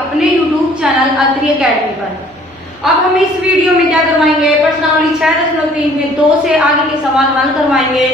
अपने YouTube channel अत्री academy पर। अब हम इस वीडियो में क्या करवाएंगे, प्रश्नावली 6.3 में 2 से आगे के सवाल हल करवाएंगे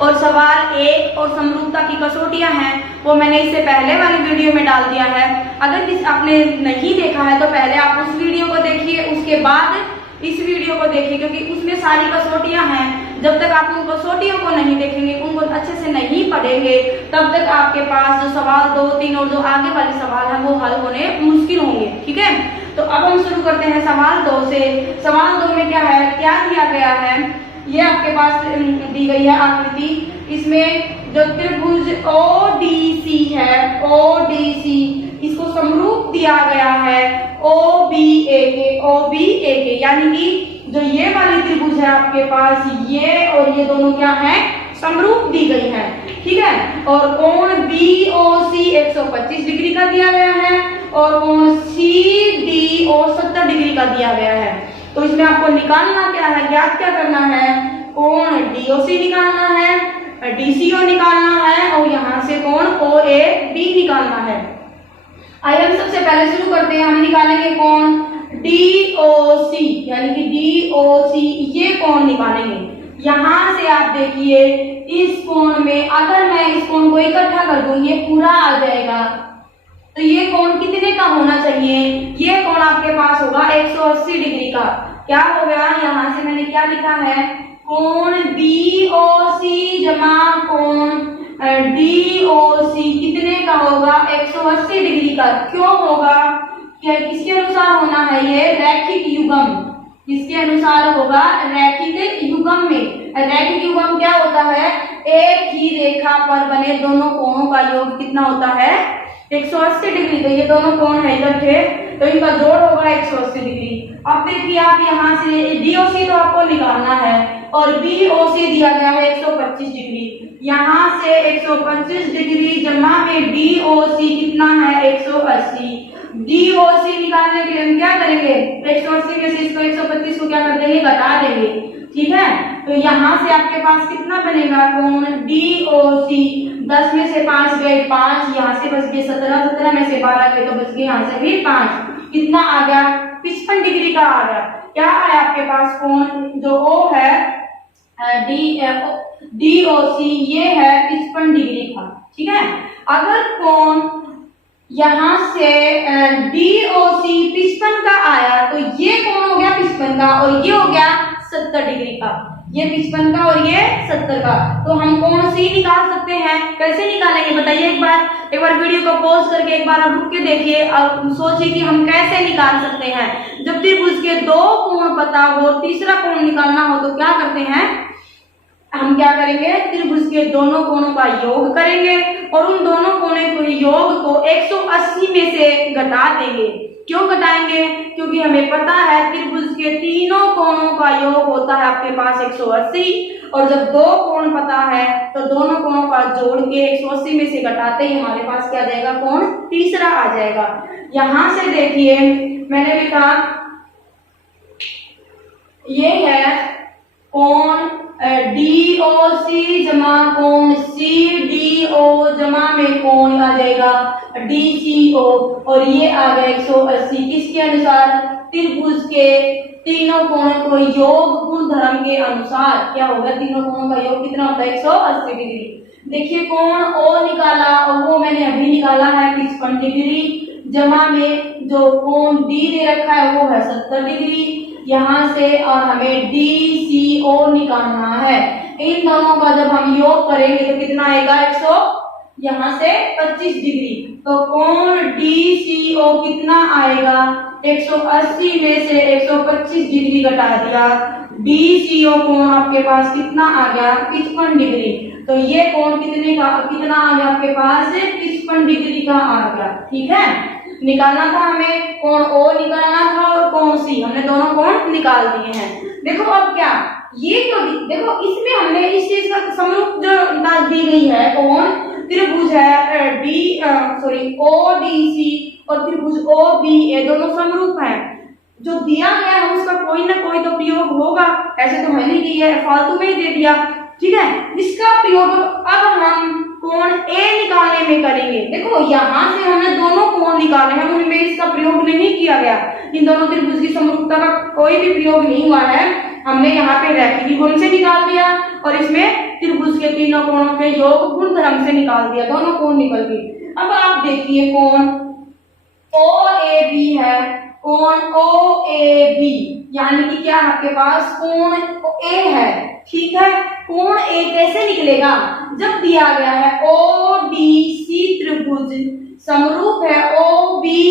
और सवाल 1 और समरूपता की कसौटियां हैं वो मैंने इससे पहले वाली वीडियो में डाल दिया है। अगर किसी आपने नहीं देखा है तो पहले आप उस वीडियो को देखिए, उसके बाद इस वीडियो को देखिए, क्योंकि उसमें सारी कसौटियां हैं। जब तक आप उन कसौटियों को नहीं देखेंगे, उनको अच्छे से नहीं पढ़ेंगे, तब तक आपके पास जो सवाल 2, 3 और जो आगे वाले सवाल हैं वो हल होने मुश्किल होंगे। ठीक है, तो अब हम शुरू करते हैं सवाल 2 से। सवाल 2 में क्या है, क्या दिया गया है, ये आपके पास दी गई है आकृति। इसमें जो त्रिभुज ODC है, ODC इसको समरूप दिया गया है OBA के, यानी कि जो ये वाली त्रिभुज है आपके पास, ये और ये दोनों क्या है, समरूप दी गई है। ठीक है, और कोण BOC 125 डिग्री का दिया गया है और कोण CDO 70 डिग्री का दिया गया है। तो इसमें आपको निकालना क्या है, ज्ञात क्या करना है, कोण DOC निकालना है, DCO निकालना है और यहाँ से कोण OAB निकालना है। आइए हम सबसे पहले शुरू करते हैं। हम निकालेंगे कोण DOC, यानी कि DOC ये कोण निकालेंगे। यहाँ से आप देखिए इस कोण में अगर मैं इस कोण को इकट्ठा कर दूं ये पूरा आ जाएगा, तो ये कोण कितने का होना चाहिए, ये कोण आपके पास होगा 180 डिग्री का। क्या हो गया, यहाँ से मैंने क्या लिखा है, कोण BOC जमा कोण DOC कितने का होगा, 180 डिग्री का। क्यों होगा, क्या किसके अनुसार होना है, ये रैखिक युग्म, किसके अनुसार होगा, रैखिक युग्म में। रैखिक युग्म क्या होता है, एक ही रेखा पर बने दोनों कोणों का योग कितना होता है, 180 डिग्री। तो ये दोनों कोण है इधर थे, तो इनका जोड़ होगा 180 डिग्री। अब देखिए आप यहाँ से DOC तो आपको निकालना है और BOC दिया गया है 125 डिग्री। यहाँ से 125 डिग्री जमा में DOC कितना है, 180। DOC निकालने के लिए हम क्या करेंगे, 180 में से इसको 125 को क्या कर देंगे, घटा देंगे। ठीक है, तो यहाँ से आपके पास कितना बनेगा, कोण DOC 10 में से 5 गए 5, यहाँ से बच गए 17, 17 में से 12 गए तो बच गए यहाँ से भी 5। कितना आ गया, 55 डिग्री का आ गया। क्या है आपके पास, कोण जो O है DOC ये है 55 डिग्री का। ठीक है, अगर कोण यहाँ से DOC 55 का आया तो ये कोण हो गया 55 का और ये हो गया 70 डिग्री का, ये 55 का और ये 70 का। तो हम कोण C निकाल सकते हैं। कैसे निकालेंगे बताइए, एक बार वीडियो को पॉज करके एक बार आप रुक के देखिए और सोचिए कि हम कैसे निकाल सकते हैं। जब त्रिभुज के 2 कोण पता हो, तीसरा कोण निकालना हो तो क्या करते हैं, हम क्या करेंगे, त्रिभुज के दोनों कोणों का योग करेंगे और उन दोनों कोणों के योग को 180 में से घटा देंगे। क्यों घटाएंगे, क्योंकि हमें पता है त्रिभुज के तीनों कोणों का योग होता है आपके पास 180 और जब 2 कोण पता है तो दोनों कोणों का जोड़ के 180 में से घटाते ही हमारे पास क्या जाएगा, कोण तीसरा आ जाएगा। यहां से देखिए मैंने लिखा ये है कोण DOC जमा कोण CDO जमा में कोण आ जाएगा DCO और ये आ गया 180। किसके अनुसार, त्रिभुज के तीनों कोणों को योग गुण धर्म के अनुसार क्या होगा, तीनों कोणों का योग कितना होता है, 180 डिग्री। देखिए कोण O निकाला और वो मैंने अभी निकाला है 55 डिग्री जमा में जो कोण D दे रखा है वो है 70 डिग्री यहाँ से, और हमें DCO निकालना है। इन दोनों का जब हम योग करेंगे तो कितना आएगा, 100 यहाँ से 25 डिग्री। तो कोण DCO कितना आएगा, 180 में से 125 डिग्री घटा दिया, DCO कोण आपके पास कितना आ गया, 55 डिग्री। तो ये कोण कितना आ गया आपके पास, 55 डिग्री का आ गया। ठीक है, निकालना था हमें, कोण O निकालना था और कोण C, हमने दोनों कोण निकाल दिए हैं। देखो अब क्या, ये क्यों, देखो इसमें हमने इस चीज का समरूप जो दी गई है, कोण त्रिभुज है ODC और त्रिभुज OBA दोनों समरूप हैं। जो दिया गया है उसका कोई ना कोई तो प्रयोग होगा, ऐसे तो है नहीं कि ये फालतू में ही दे दिया। ठीक है, इसका प्रयोग अब हम कोण ए निकालने में करेंगे। देखो यहाँ से हमने दोनों कोण निकाले हैं, उनमें इसका प्रयोग नहीं किया गया, इन दोनों त्रिभुज की समरूपता का कोई भी प्रयोग नहीं हुआ है। हमने यहाँ पे रैखिक गुण से निकाल दिया और इसमें त्रिभुज के तीनों कोणों के योग गुणधर्म से निकाल दिया, दोनों कोण निकल गए। अब आप देखिए कोण OAB है, कोण OAB यानी कि क्या आपके पास कोण A है, ठीक है। कोण A कैसे निकलेगा, जब दिया गया है ODC त्रिभुज समरूप है OBA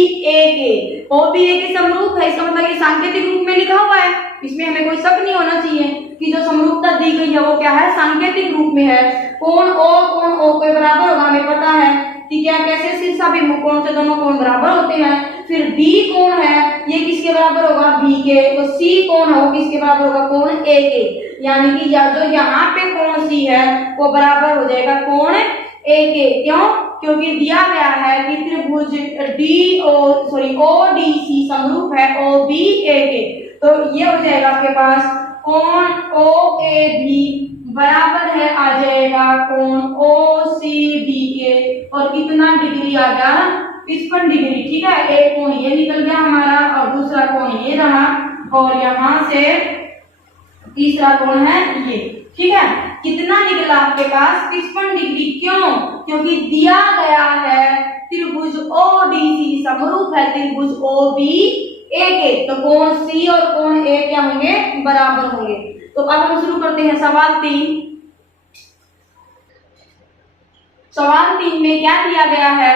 के समरूप है, इसका मतलब ये सांकेतिक रूप में लिखा हुआ है, इसमें हमें कोई शक नहीं होना चाहिए कि जो समरूपता दी गई है वो क्या है, सांकेतिक रूप में है। कोण O के बराबर होगा, हमें पता है कि क्या कैसे शीर्षाभिमुख कोण से दोनों कोण बराबर होते हैं। फिर B कोण है, ये किसके बराबर होगा, B के, तो C कोण है वो किसके बराबर होगा, कोण A के, यानी कि जो यहाँ पे कोण C है वो बराबर हो जाएगा कोण A के। क्यों, क्योंकि दिया गया है कि त्रिभुज ODC समरूप है OBA के, तो ये हो जाएगा आपके पास कोण OAB बराबर है आ जाएगा कोण OCD के, और कितना डिग्री आ गया, 55 डिग्री, ठीक है। एक कोण ये निकल गया हमारा और दूसरा कोण ये रहा, और यहाँ से तीसरा कोण है ये, ठीक है। कितना निकला आपके पास, 55 डिग्री। क्यों, क्योंकि दिया गया है त्रिभुज ODC समरूप है त्रिभुज OBA के, तो कोण C और कोण A क्या होंगे, बराबर होंगे। तो अब हम शुरू करते हैं सवाल 3। सवाल 3 में क्या दिया गया है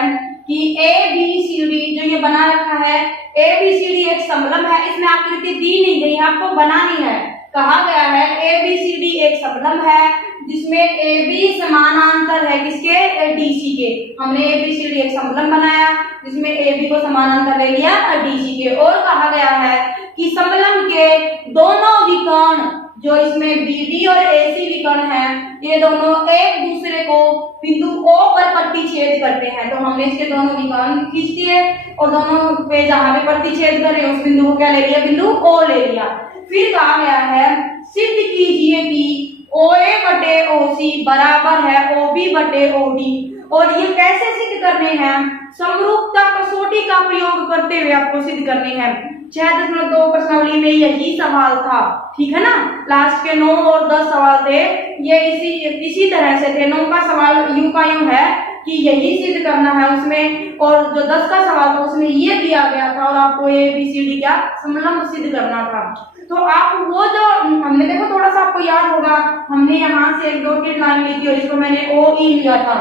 कि ABCD जो ये बना रखा है, ABCD एक समलंब है, इसमें आकृति दी नहीं गई है, आपको बनानी है। कहा गया है ABCD एक समलंब है जिसमें AB समानांतर है किसके, DC के। हमने ABCD एक समलंब बनाया जिसमें AB को समानांतर ले लिया DC के, और कहा गया है कि समलंब के दोनों विकर्ण जो इसमें BD और AC विकर्ण है, ये दोनों एक दूसरे को बिंदु O पर प्रतिच्छेद करते हैं। तो हमने इसके दोनों विकर्ण खींच दिए और दोनों पे जहां पे प्रतिच्छेद कर रहे हैं उस बिंदु को क्या ले लिया, बिंदु O ले लिया। फिर कहा गया है सिद्ध कीजिए कि OA बटे OC बराबर है OB बटे OD, और ये कैसे सिद्ध करने हैं, समरूपता कसौटी का प्रयोग करते हुए आपको सिद्ध करने हैं। 6.2 प्रश्नावली में यही सवाल था, ठीक है ना। लास्ट के 9 और 10 सवाल थे, ये इसी तरह से थे। 9 का सवाल यूं का यूं है कि यही सिद्ध करना है उसमें, और जो 10 का सवाल था उसमें ये दिया गया था और आपको ABCD क्या समलंब सिद्ध करना था। तो आप वो जो हमने देखो थोड़ा सा आपको याद होगा, हमने यहाँ से एक डॉटेड लाइन ली थी और इसको मैंने OE लिया था,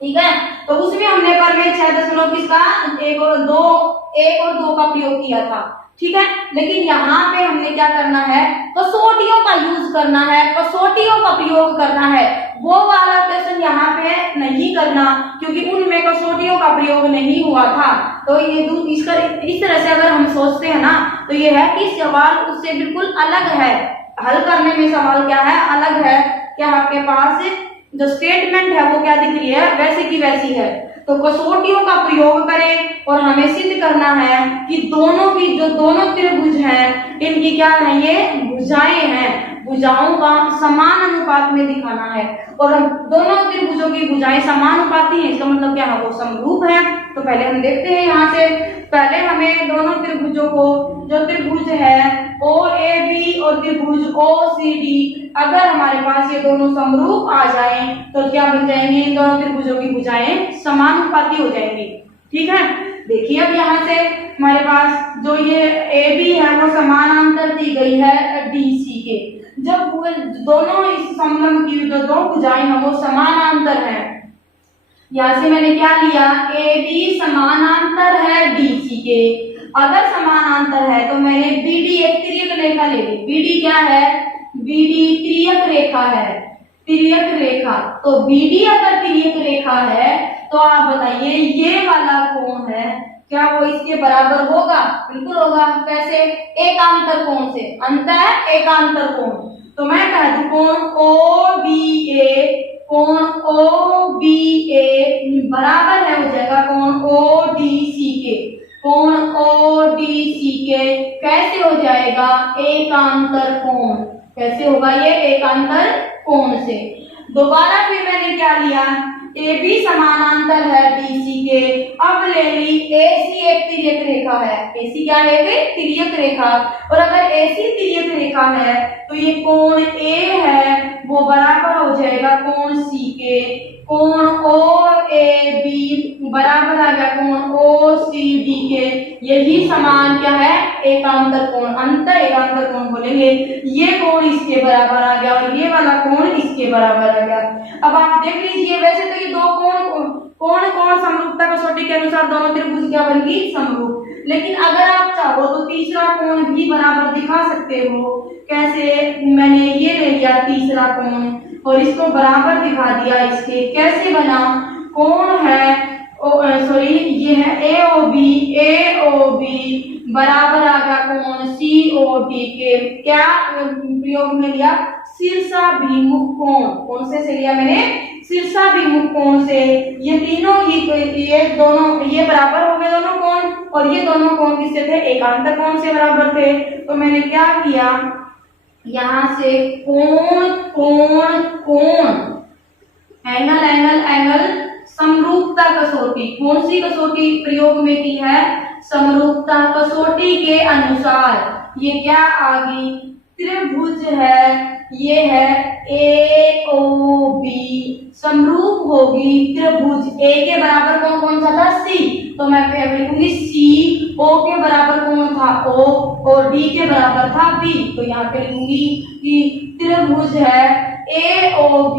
ठीक है। तो उसमें हमने पर में 6 किसका 1 और 2 का प्रयोग किया था, ठीक है। लेकिन यहाँ पे हमने क्या करना है, कसौटियों का यूज करना है, कसौटियों का प्रयोग करना है। वो वाला क्वेश्चन यहाँ पे नहीं करना क्योंकि उनमें कसौटियों का प्रयोग नहीं हुआ था। तो ये इस तरह से अगर हम सोचते हैं ना, तो ये है कि सवाल उससे बिल्कुल अलग है, हल करने में सवाल क्या है, अलग है। क्या आपके पास जो स्टेटमेंट है वो क्या दिख रही है, वैसे की वैसी है। तो कसौटियों का प्रयोग करें और हमें सिद्ध करना है कि दोनों त्रिभुज हैं, इनकी क्या है, ये भुजाएं हैं, भुजाओं का समान अनुपात में दिखाना है। और दोनों त्रिभुजों की भुजाएं समानुपाती हैं, इसका मतलब क्या है, वो समरूप है। तो पहले हम देखते हैं यहाँ से, पहले हमें दोनों त्रिभुजों को, जो त्रिभुज है OAB और त्रिभुज OCD, अगर हमारे पास ये दोनों समरूप आ जाएं तो क्या बन जाएंगे, इन दोनों त्रिभुजों की भुजाएं समानुपाती हो जाएंगी, ठीक है। देखिए अब यहाँ से हमारे पास जो ये AB है वो समानांतर दी गई है DC के। जब दोनों इस समलंब की जो दो भुजाएं हैं वो समानांतर हैं, यहाँ से मैंने क्या लिया, AB समानांतर है DC के। अगर समानांतर है तो मैंने BD एक तिर्यक रेखा ले ली। BD क्या है, BD तिर्यक रेखा है, तिर्यक रेखा। तो BD अगर तिर्यक रेखा है तो आप बताइए ये वाला कोण है, क्या वो इसके बराबर होगा, बिल्कुल होगा। कैसे, एकांतर कोण से, अंतर एकांतर कोण। तो मैं कह दूं कोण OBA बराबर है हो जाएगा कोण ODC के। कोण ODC के कैसे हो जाएगा, एकांतर कोण। कैसे होगा ये, एकांतर कोण से। दोबारा फिर मैंने क्या लिया, ए बी समानांतर है BC के। अब ले ली AC एक तिर्यक रेखा है। AC क्या है बे? तिर्यक रेखा। और अगर AC तिर्यक रेखा है तो ये कोण A है वो बराबर हो जाएगा कोण C के। कोण OAB बराबर आ गया कोण OCD के। यही समान क्या है? एकांतर कोण। अंतर एकांतर कोण बोलेंगे। ये कोण इसके बराबर आ गया और ये वाला कोण इसके बराबर आ गया। अब आप देख लीजिए, वैसे तो ये दो कोण समरूपता कसौटी के अनुसार दोनों त्रिभुज क्या बनेगी? समरूप। लेकिन अगर आप चाहो तो तीसरा कोण भी बराबर दिखा सकते हो। कैसे? मैंने ये ले लिया तीसरा कोण और इसको बराबर दिखा दिया इसके। कैसे बना? कोण है सॉरी ये है AOB बराबर आ गया कोण COD के। क्या प्रयोग में लिया? शीर्षाभिमुख कोण। कौन से लिया मैंने? शीर्षाभिमुख कोण से। ये तीनों ही ये दोनों ये बराबर हो गए दोनों कोण, और ये दोनों कोण किससे थे? एकांतर कोण से बराबर थे। तो मैंने क्या किया, यहां से कोण कोण कोण एंगल एंगल एंगल समरूपता कसौटी। कौन सी कसौटी प्रयोग में की है? समरूपता कसौटी के अनुसार ये क्या आ गई? त्रिभुज है, ये है AOB समरूप होगी त्रिभुज। A के बराबर कौन कौन सा था? C। तो मैं लिखूंगी C। O के बराबर कौन था? O। और D के बराबर था B। तो यहाँ पे लिखूंगी कि त्रिभुज है AOB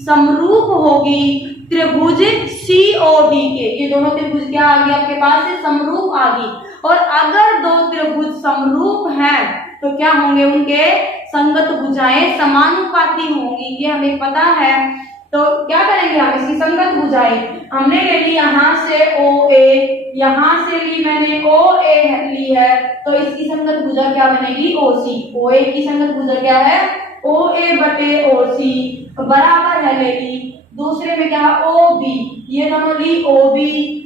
समरूप होगी त्रिभुज COD के। ये दोनों त्रिभुज क्या आ गए आपके पास? समरूप आ गई। और अगर दो त्रिभुज समरूप हैं तो क्या होंगे? उनके संगत भुजाएं समानुपाती होंगी। ये हमें पता है। तो क्या करेंगे हम? इसकी संगत भुजाएं हमने ले ली यहाँ से OA, यहाँ से ली मैंने OA ली है, तो इसकी संगत भुजा क्या बनेगी? OC। OA की संगत भुजा क्या है? OA बटे OC बराबर है ले ली। दूसरे में क्या है? OB। ये दोनों ली OB,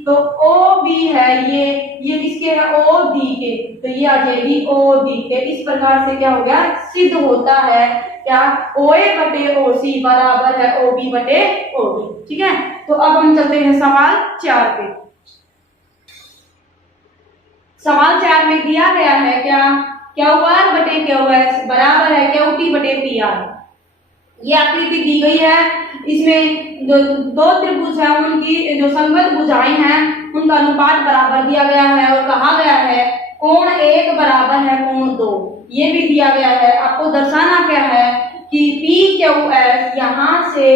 तो OB है ये किसके है? OD के। तो ये आ जाएगी OD के। इस प्रकार से क्या हो गया? सिद्ध होता है क्या? OA बटे OC बराबर है OB बटे OD। ठीक है, तो अब हम चलते हैं सवाल 4 पे। सवाल 4 में दिया गया है क्या? QR बटे QS बराबर है QT बटे PR। ये आकृति दी गई है। इसमें दो त्रिभुज है, उनकी जो संगत भुजाएं हैं उनका अनुपात बराबर दिया गया है और कहा गया है कोण 1 बराबर है कोण 2। ये भी दिया गया है। आपको दर्शाना क्या है कि PQS यहाँ से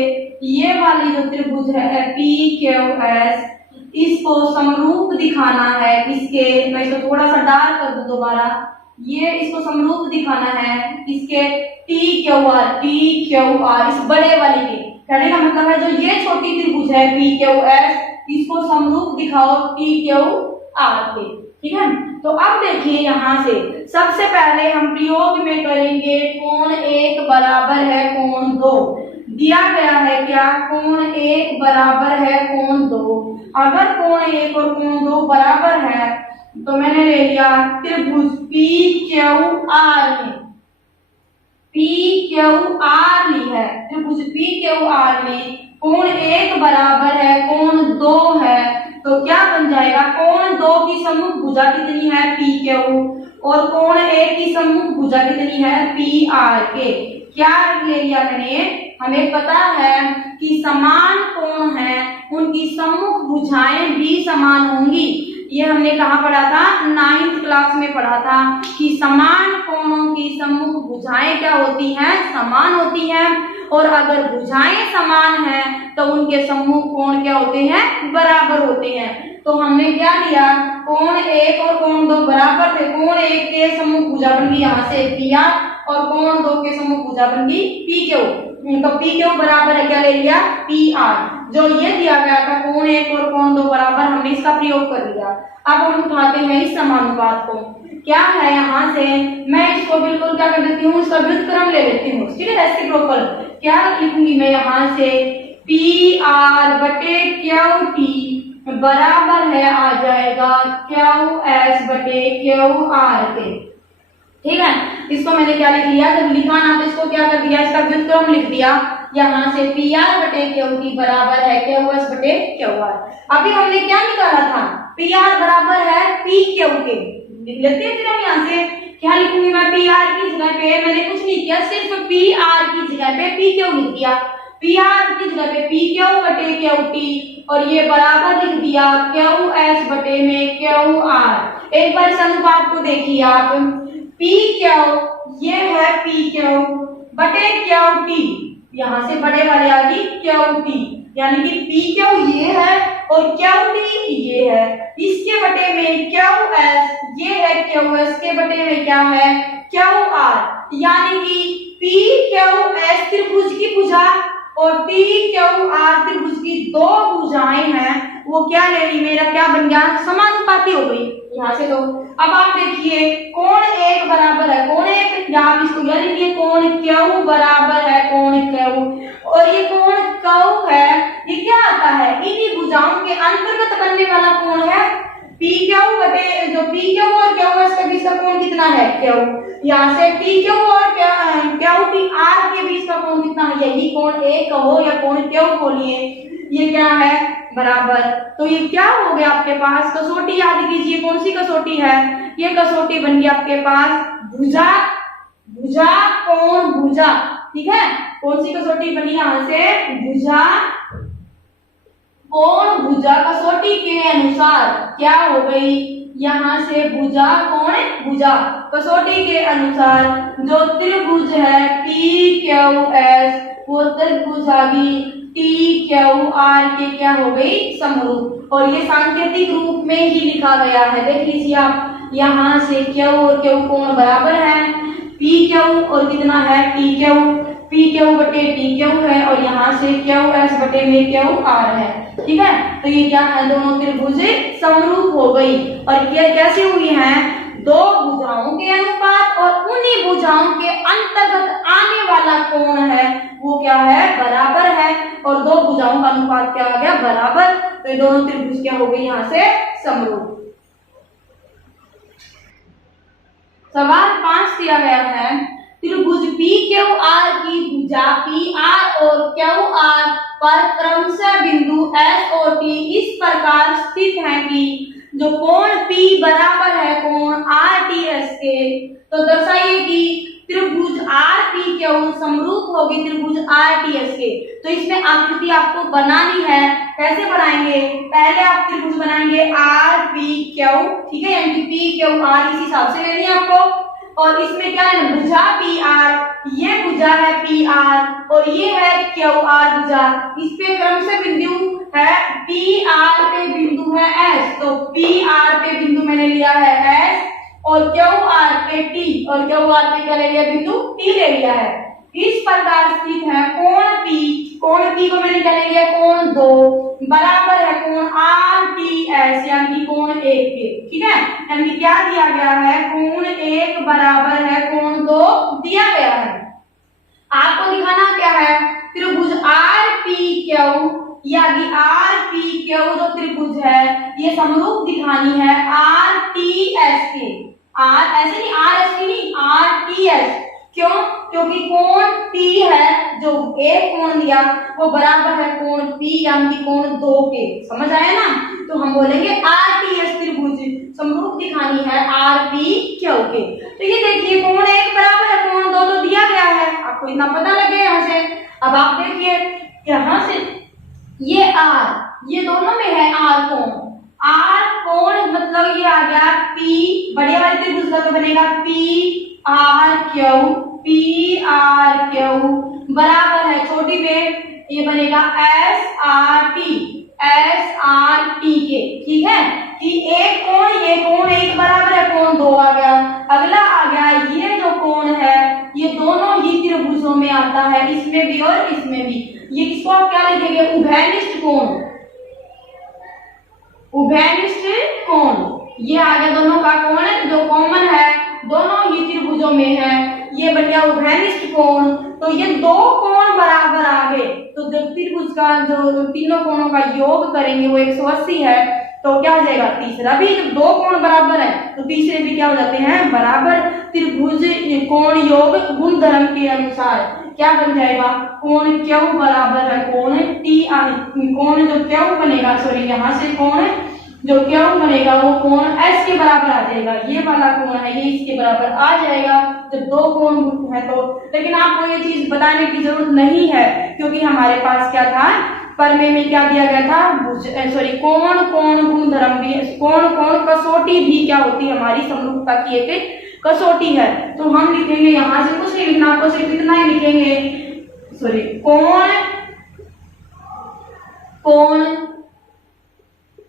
ये वाली जो त्रिभुज है PQS इसको समरूप दिखाना है। इसके मैं इसको थोड़ा सा डार्क कर दूं दोबारा। ये इसको समरूप दिखाना है इसके TQR इस बड़े वाली के। कहने का मतलब है जो ये छोटी त्रिभुज है PQS इसको समरूप दिखाओ TQR के। ठीक है, तो अब देखिए यहाँ से सबसे पहले हम प्रयोग में करेंगे कोण 1 बराबर है कोण 2। दिया गया है क्या? कोण 1 बराबर है कोण 2। अगर कोण 1 और कोण 2 बराबर है तो मैंने ले लिया त्रिभुज PQR में। PQR ली है त्रिभुज PQR में कोण 1 बराबर है कोण 2 है, तो क्या बन जाएगा? कोण 2 की सम्मुख भुजा कितनी है? PQ। और कोण 1 की सम्मुख भुजा कितनी है? PR के। क्या ले लिया मैंने? हमें पता है कि समान कोण है उनकी सम्मुख भुजाएं भी समान होंगी। ये हमने कहाँ पढ़ा था? 9th क्लास में पढ़ा था कि समान कोणों की सम्मुख भुजाएं क्या होती हैं? समान होती हैं। और अगर भुजाएं समान हैं तो उनके सम्मुख कोण क्या होते हैं? बराबर होते हैं। तो हमने क्या लिया? कोण 1 और कोण 2 बराबर थे। कोण 1 के सम्मुख भुजा बन गई यहाँ से PR और कोण 2 के सम्मुख भुजा बन गई PQ। तो PQ बराबर है क्या? ले लिया PR। जो ये दिया गया था कोण 1 और कोण 2 बराबर, हमने इसका प्रयोग कर लिया। अब हम उठाते हैं इस समानुपात को। क्या है यहाँ से? मैं इसको बिल्कुल क्या कर देती हूँ? इसका व्युत्क्रम ले लेती हूँ। ठीक है, रेसिप्रोकल। क्या लिखूंगी मैं यहाँ से? PR बटे QT बराबर है आ जाएगा QS बटे QR के। ठीक है, इसको मैंने क्या लिख लिया, जब लिखा ना तो इसको क्या कर दिया, इसका व्युत्क्रम लिख दिया। यहाँ से पी आर बटे क्यू टी बराबर है क्यू एस बटे क्यू आर। अभी हमने क्या निकाला था, पी आर बराबर है पी क्यू के। लिख लेते हैं फिर हम यहाँ से क्या लिखूंगी मैं, पी आर की जगह पे मैंने कुछ नहीं किया, सिर्फ पी आर की जगह पे पी क्यू लिख दिया। पी आर की जगह पे पी क्यू बटे क्यू टी और ये बराबर लिख दिया क्यू एस बटे में क्यू आर। एक बार इस अनुपात को देखिए आप, पी क्यू ये है पी क्यू बटे क्यू टी, यहाँ से बड़े वाले आ गई क्यू टी, यानी कि पी क्यू ये है और क्यू टी ये है, इसके बटे में क्यू एस ये है, क्यू एस के बटे में क्या है क्यू आर, यानी कि पी क्यू एस त्रिभुज की भुजा और टी क्यू आर त्रिभुज की दो भुजाएं हैं, वो क्या ले ली, मेरा क्या बन गया, समानुपाती हो गई। यहाँ से दो, अब आप देखिए कोण एक बराबर है कोण एक, या आप इसको क्या लिखिए, कोण क्यू बराबर है कोण क्यू, और ये कोण क्यू है ये क्या आता है, इन्हीं भुजाओं के अंतर्गत बनने वाला कोण है पी क्यू बटे जो पी क्यू और क्यू एस के बीच का कोण कितना है क्यू, यहाँ से पी क्यू और क्यू टी आर के बीच का कोण कितना है, यही कोण ए कहो या कोण क्यू बोलिए, ये क्या है बराबर। तो ये क्या हो गया आपके पास, कसौटी याद कीजिए, कौन सी कसौटी है, ये कसौटी बन गई आपके पास भुजा भुजा कोण भुजा, ठीक है, कौन सी कसौटी बनी यहाँ से, भुजा कोण भुजा कसौटी के अनुसार क्या हो गई, यहाँ से भुजा कोण भुजा कसौटी के अनुसार जो त्रिभुज है पी क्यू एस वो त्रिभुज आ गई टी क्यू आर के क्या हो गई समरूप, और ये सांकेतिक रूप में ही लिखा गया है। देख लीजिए आप, यहाँ से क्यू और क्यू कोण बराबर है, पी क्यू और कितना है टी क्यू, पी क्यू बटे टी क्यू है, और यहाँ से क्यू एस बटे में क्यू आर है, ठीक है। तो ये क्या है, दोनों त्रिभुज समरूप हो गई, और ये कैसे हुई है, दो भुजाओं के अनुपात और उन्हीं भुजाओं के अंतर्गत आने वाला कोण है वो क्या है बराबर है, और दो भुजाओं का अनुपात क्या आ गया बराबर, तो ये दोनों त्रिभुज क्या हो गई यहाँ से समरूप। सवाल 5 दिया गया है, त्रिभुज पी क्यू आर की भुजा पी आर और क्यू आर पर क्रमशः बिंदु एस और टी इस प्रकार स्थित है कि जो कोण P बराबर है कोण RTS के, तो दर्शाइए कि त्रिभुज RPQ समरूप होगी त्रिभुज RTS के। तो इसमें आकृति आपको बनानी है, कैसे बनाएंगे, पहले आप त्रिभुज बनाएंगे RPQ, ठीक है, यानी PQR इस हिसाब से लेनी है आपको, और इसमें क्या है भुजा PR, ये भुजा है PR और ये है QR भुजा, इस पे क्रमशः बिंदु है PR पे बिंदु है S, तो PR पे बिंदु मैंने लिया है S और QR पे T, और QR पे क्या ले लिया बिंदु T ले लिया है। इस प्रकार स्थित है कोण P को मैंने क्या ले लिया कोण 2 बराबर है कोण RTS यानी कि कोण 1 के, ठीक है, यानी कि क्या दिया गया है कोण 1 बराबर है कोण 2 दिया गया है। आपको दिखाना क्या है, त्रिभुज RPQ यानी RPQ जो त्रिभुज है ये समरूप दिखानी है RTS के, ऐसे नहीं RS की नहीं RTS, क्यों, क्योंकि कोण P है जो एक कोण दिया वो बराबर है कोण P यानी कि कोण 2 के, समझ आया ना, तो हम बोलेंगे RTS त्रिभुज समरूप दिखानी है RPQ के। तो ये देखिए कोण 1 बराबर है कोण 2 तो दिया गया है, आपको इतना पता लग गया यहाँ से। अब आप देखिए यहाँ से ये R ये दोनों में है R कोण मतलब ये आ गया P, बड़े वाले त्रिभुज का तो बनेगा PRQ बराबर है छोटी में ये बनेगा SRT के, ठीक है, कि एक कोण ये कोण 1 बराबर है कोण 2 आ गया। अगला आ गया ये जो कोण है ये दोनों ही त्रिभुजों में आता है, इसमें भी और इसमें भी, ये इसको आप क्या लिखेंगे उभयनिष्ठ कोण, ये आ गया दोनों का कोण जो कॉमन है दोनों ही त्रिभुजों में है, ये बन गया उभयनिष्ठ कोण। तो ये दो कोण बराबर आ गए, तो त्रिभुज का जो तीनों कोणों का योग करेंगे वो 180 है, तो क्या हो जाएगा तीसरा भी, जब दो कोण बराबर है तो तीसरे भी क्या हो जाते हैं बराबर। त्रिभुज कोण योग गुण धर्म के अनुसार क्या बन जाएगा, कोण क्यू बराबर है कोण टी, कोण जो क्यू बनेगा, सॉरी यहाँ से कोण जो क्यू बनेगा वो कोण एस के बराबर आ जाएगा। ये वाला कोण है ये इसके बराबर आ जाएगा जब दो कोण है तो। लेकिन आपको ये चीज बताने की जरूरत नहीं है क्योंकि हमारे पास क्या था, परमे में क्या दिया गया था, सॉरी कोण कोण गुण धर्म भी, कोण कोण कसौटी भी क्या होती है, हमारी समरूपता की एक कसौटी है। तो हम लिखेंगे यहाँ से कुछ नहीं लिखना, आपको सिर्फ इतना ही लिखेंगे, सॉरी कोण कोण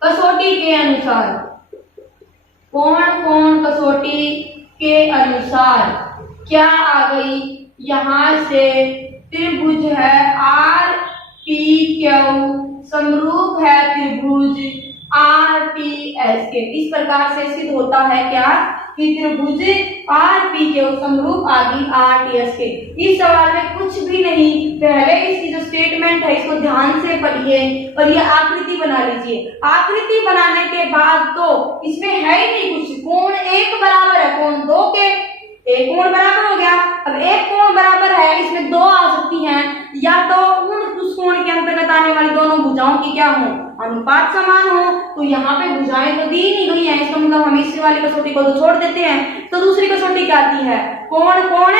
कसौटी के अनुसार, कोण कोण कसौटी के अनुसार क्या आ गई, यहाँ से त्रिभुज है आर पी क्यू समरूप है त्रिभुज आर पी एस के। इस प्रकार से सिद्ध होता है क्या कि त्रिभुज आर पी क्यू समरूप आदि आर टी एस के। इस सवाल में कुछ भी नहीं, पहले इसकी जो स्टेटमेंट है इसको ध्यान से पढ़िए और ये आकृति बना लीजिए। आकृति बनाने के बाद तो इसमें है ही नहीं कुछ, कोण एक बराबर है कोण दो के, एक कोण बराबर हो गया। अब एक कोण बराबर है इसमें दो आ सकती हैं, या तो उस कोण के अंतर्गत आने वाली दोनों भुजाओं की क्या हो, अनुपात समान हो। तो यहाँ पे भुजाएं तो दी नहीं गई हैं, इसका मतलब हम इस वाली कसौटी को तो छोड़ देते हैं। तो दूसरी कसौटी क्या आती है, कोण कोण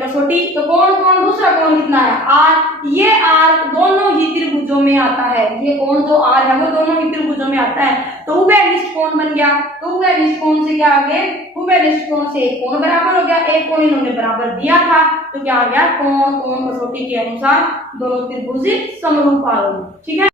कसौटी, तो कोण कोण दूसरा कोण कितना है आर, ये आर दोनों ही त्रिभुजों में आता है, ये कोण जो आर है वो दोनों ही त्रिभुजों में आता है। तो उभयनिष्ठ कोण बन गया। तो उभयनिष्ठ कोण से क्या आ गया, उभयनिष्ठ कोण से एक कोण बराबर हो गया, एक कोण इन्होंने बराबर दिया था तो क्या आ गया, कोण कोण कसौटी के अनुसार दोनों त्रिभुज समरूप आ गए। ठीक है।